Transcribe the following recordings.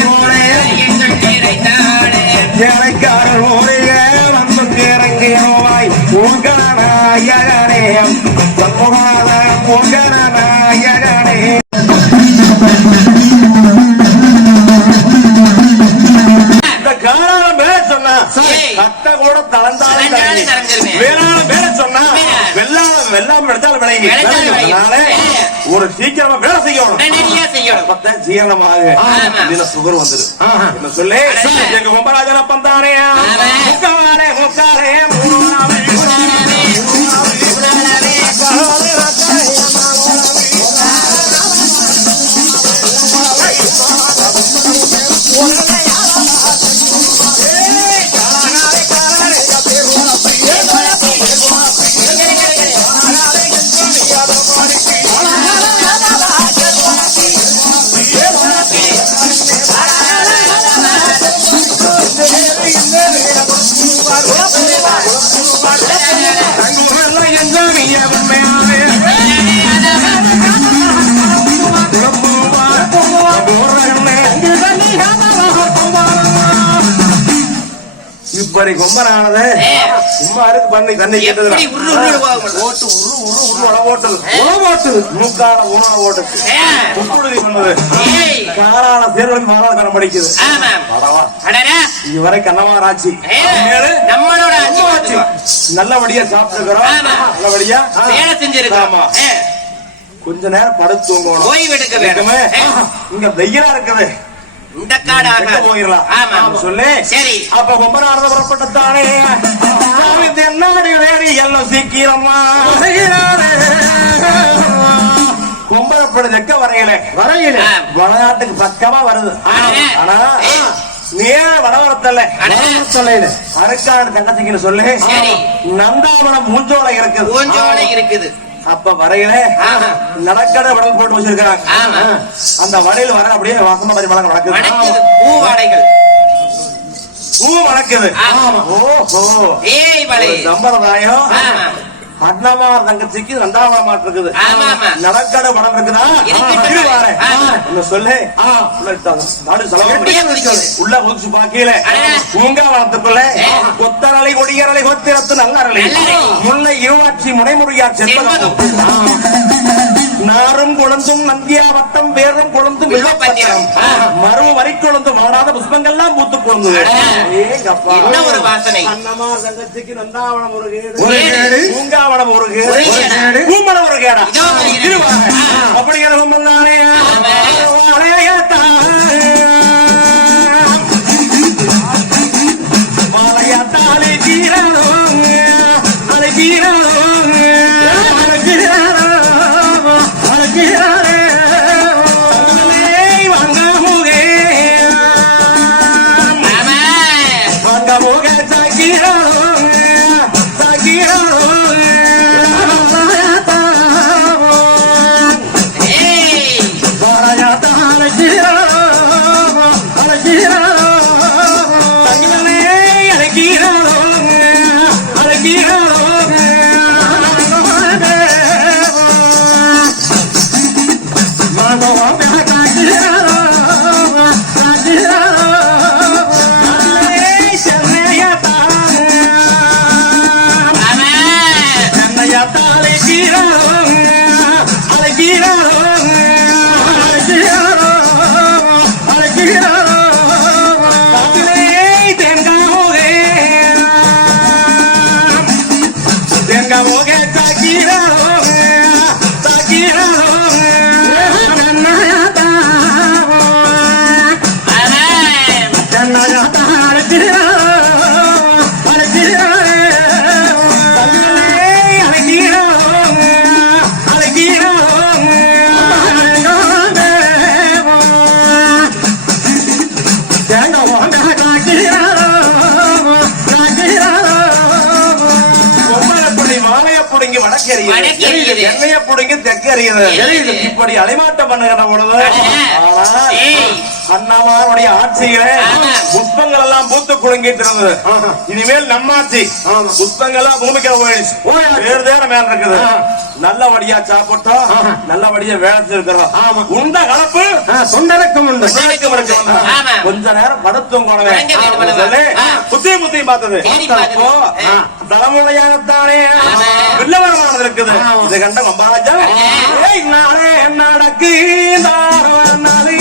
போலே எங்கள் நிறைந்தாளே ஏழைக்காரர் ஓரைய இறங்கினோவாய் உங்களாயகனே சமூகாத செய்யணும் அப்பதான் ஜீரணமாக ஆமா. இதுல சுகர் வந்துடும். என்ன சொல்லு. எங்க கும்பராஜன பந்தானே இப்படி கொம்பனானது. சும்மா இருக்கு பண்ணி தண்ணி கேட்டது? ஓட்டு உரு உரு உரு உட ஓட்டுது. உழவு ஓட்டுது. மூக்கால உணவு ஓட்டுது. ஏ. புத்துடுதி பண்ணுது. காரால சேர்வழி மாறாத கரம் படிக்குது. இதுவரை கண்ணமாராட்சி நம்மளோட ஆட்சி. நல்லபடியா சாப்பிட்டுக்கிறோம். நல்லபடியா வேலை. ஏ, கொஞ்ச நேரம் படுத்து தூங்கணும். ஓய்வு எடுக்க? ஏ, இங்க வெயிலா இருக்குது. இந்த காடு போயிடலாம்? ஆமா. சொல்லு. சரி. அப்ப கொம்பனாரத புறப்பட்டுத்தானே சாமி தென்னாடி வேடி எல்லாம் சீக்கிரமா. கொம்பரப்பட தெக்க வரையில. வரையில. வடநாட்டுக்கு பக்கமா வருது. ஆனா. நேர வடவரத்தல்ல. அடடா. தொலைல அரக்காடு தங்கச்சிக்குன்னு சொல்லு. சரி. நந்தாவனம் மூஞ்சோலை இருக்குது. ஊஞ்சோலை இருக்குது. அப்ப வரையில. நடக்கட வடல் போட்டு வச்சிருக்காங்க ஆமா. அந்த வடையில் வர அப்படியே வாசமா மாதிரி மலங்க நடக்குது வணக்குது பூவாடைகள் பூ ஆமா. ஓஹோ. சம்பிரதாயம் ஆமா அண்ணமார் தங்கச்சிக்கு ரெண்டாவது மாட்டு இருக்குது. நடக்கட படம் இருக்குதா? சொல்லு. உள்ள குதிச்சு பாக்கல. அடடே. பூங்காவனத்துக்குள்ள ஏ. கொத்தரலை கொடியரலை கொத்திரத்து நல்லரளி. முல்லை இருவாட்சி முனைமுறையார் செண்பகம். நாரும் குழந்தும் நந்தியா வட்டம் வேறும் குழந்தும். வில்வப்பத்திரம் மரம் வரி குழந்து மாறாத புஷ்பங்கள்லாம் பூத்து கொழுந்து. என்ன ஒரு வாசனை. அண்ணமா தங்கச்சிக்கு நந்தாவனம் ஒரு கேடு. பூங்காவனம் ஒரு கேடு. ஒரு கேடா. ஆமா வடக்கு எறியுது. எண்ணெய புடுங்கி தெற்கு. எறியுது. இப்படி அலைமாட்டம் பண்ணுகிற பொழுது. அண்ணாமாருடைய ஆட்சியில. புஷ்பங்கள் எல்லாம் பூத்து குலுங்கிட்டு இருந்தது இனிமேல் நம்ம ஆட்சி புஷ்பங்கள் எல்லாம் பூமிக்கு போயிடுச்சு வேறு தேர மேல இருக்குது நல்லபடியா சாப்பிட்டோம். நல்லபடியா வேலை செஞ்சிருக்கிறோம் ஆமா. உண்ட கலப்பு. உண்டு. ஆமா. கொஞ்ச நேரம் படுத்தும். புத்தியும் புத்தியும் பார்த்தது. தலைமுறையாகத்தானே. வில்லவரமானது இருக்குது. இது கண்ட மம்பாஜா ஏய் நாளே நடக்கு. நாளே நாளே. நடக்கு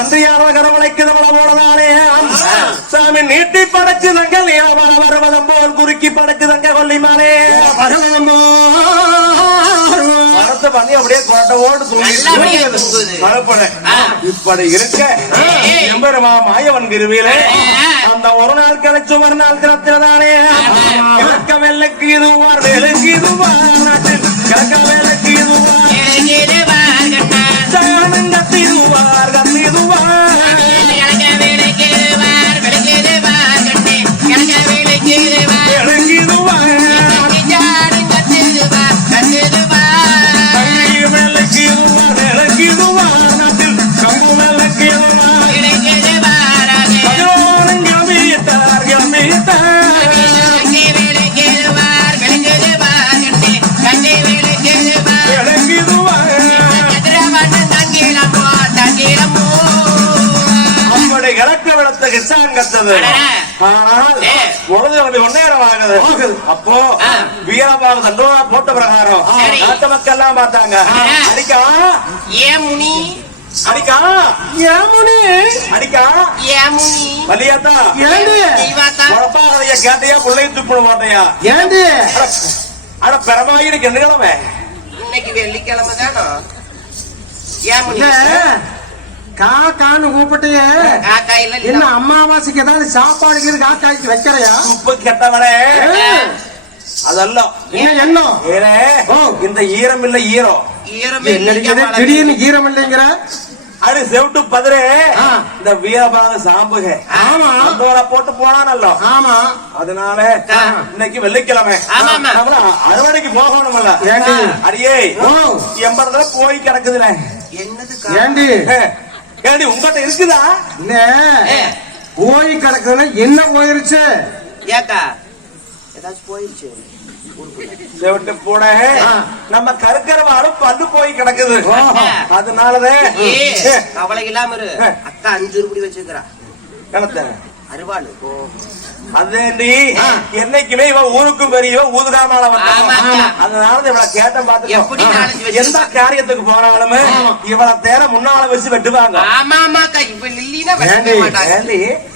எங்க வந்து யாரோ கரவழைக்கு போனதாலே சாமி நீட்டி படைச்சு தங்கள் ஏவர வருவதம் போல் குறுக்கி படைச்சு தங்க கொல்லிமானே மரத்தை பண்ணி அப்படியே கோட்டவோடு. மரப்பட. இப்படி இருக்க. எம்பெருமா மாயவன் கிருவியிலே. அந்த ஒரு நாள் தினத்தில்தானே ஆமா. கிழக்க வெள்ளக்கு கிழக்க இதுவார் ஆனால் ஒன்னேரம் ஆகுது ஆகுது. அப்போ ஆ. வீரபாக தண்டோரா போட்ட பிரகாரம். நாட்டு மக்கள் எல்லாம் பார்த்தாங்க. அடிக்கா. ஏன் முனி. அடிக்கா. ஏமுனி அடிக்கா. ஏன் முனி. வலியாத்தா ஏண்டி. குழப்பாகதைய கேட்டையா பிள்ளைய துப்பிட மாட்டையா ஏண்டி. அட பெறமாயிருக்கு என்ன கிழமை இன்னைக்கு வெள்ளிக்கிழமை தானோ? ஏன் முனி. இல்ல காக்கான்னு கூப்பிட்டியே. காக்கா இல்ல. என்ன அமாவாசைக்கு ஏதாவது சாப்பாடுக்கு காக்காய்க்கு வைக்கிறையா? உப்பு கெட்டவனே. அதல்ல என்ன. இந்த ஈரம் இல்ல ஈரம் ஈரமே திடீர்னு ஈரம் இல்லைங்கிற? அது செவிட்டு பதிரே ஆ. இந்த வீரபாக சாம்புக. ஆமா. போட்டு போனானல்லோ ஆமா. அதனால. இன்னைக்கு வெள்ளிக்கிழமை. அறுவடைக்கு போகணும்ல ஏண்டி? அடியே ஓ. எண்பதுல போய் கிடக்குதுல என்னது ஏண்டி? ஏடி உங்ககிட்ட இருக்குதா? இல்ல. போய் கிடக்குதுன்னா என்ன போயிருச்சு? ஏக்கா ஏதாச்சும் ஆ. நம்ம கருக்கரவாலும் பல்லு போய் கிடக்குது. அதனாலதான் கவலை இல்லாம. அக்கா அஞ்சு ரூபாய் வச்சிருக்கிறா. கணத்த. அருவாள். அதேண்டி என்னைக்குமே இவ ஊருக்கும் ஊதுகாமானவன் ஆமா. அதனால இவள கேட்ட எப்படி பாத்து நாலஞ்சு வச்சிருப்பா? எந்த காரியத்துக்கு போனாலுமே இவள தேர முன்னால வச்சு வெட்டுவாங்க.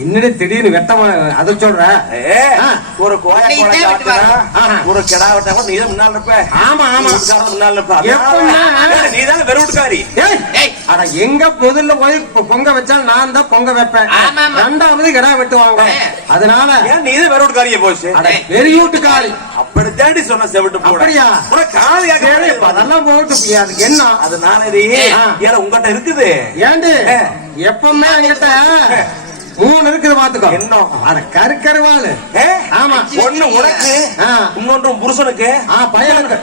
என்னடி திடீர்னு வெட்டமா அதை சொல்ற? ஏ, ஆ. ஒரு கோய நீ கோல தான். ஒரு கிடா வெட்டா கூட முன்னால இருப்ப. ஆமா, ஆமா. முன்னால இருப்ப. வெறுட்டுக்காரி ஏய். ஏய். அட எங்க முதல்ல போய் பொங்க வச்சாலும் நான் தான் பொங்க வைப்பேன். ரெண்டாவது கிடா வெட்டுவாங்க. அதனால ஏன் நீதான் வெறுட்டுக்காரியே போச்சு அட ஏய். பெரியூட்டுக்காரி அப்படி தேடி சொன்ன செவிட்டு போட அப்படியா? காது கேட்க. அதெல்லாம் போட்டு அதுக்கு என்ன அதனால நீ ஆ. ஏல உங்ககிட்ட இருக்குது ஏண்டி. எப்பவுமே என்கிட்ட மூணு இருக்குது பாத்துக்கோ என்ன? அட கருக்கருவாளு? ஆமா ஒண்ணு உனக்கு. இன்னொன்று புருஷனுக்கு ஆ பையனுக்கு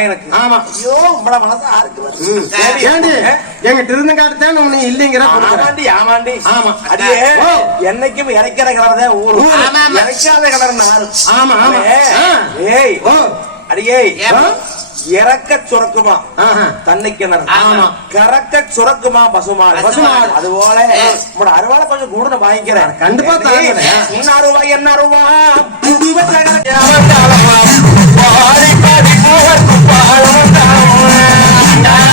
பையனுக்கு ஆமா ஐயோ உங்கள மனசு ஆருக்கு வருது ம். சரி. ஏண்டி ஏ? எங்கிட்ட இருந்து காட்டுதான் உன்னை இல்லைங்கிற கொடுக்குறேன். ஆமாண்டி ஆமாண்டி ஆமா. அடியே ஓ. என்னைக்கும் இறைக்கிற கலர் தான் ஊரு ஆமா, ஆமா. இறைக்காத கலர் நாரு ஆமா ஆமா ஏ, ஆ. ஏய் ஓ அடியே ஏன்? இறக்க சுரக்குமா. தண்ணி கிணறு ஆமா. கறக்க சுரக்குமா பசுமாடு பசுமாடு. அது போல உங்களோட அருவாளை கொஞ்சம் கூட வாங்கிக்கிறேன் கண்டிப்பா. என்ன அருவா என்ன அருவா பாடி பாடி போகற்கு தான்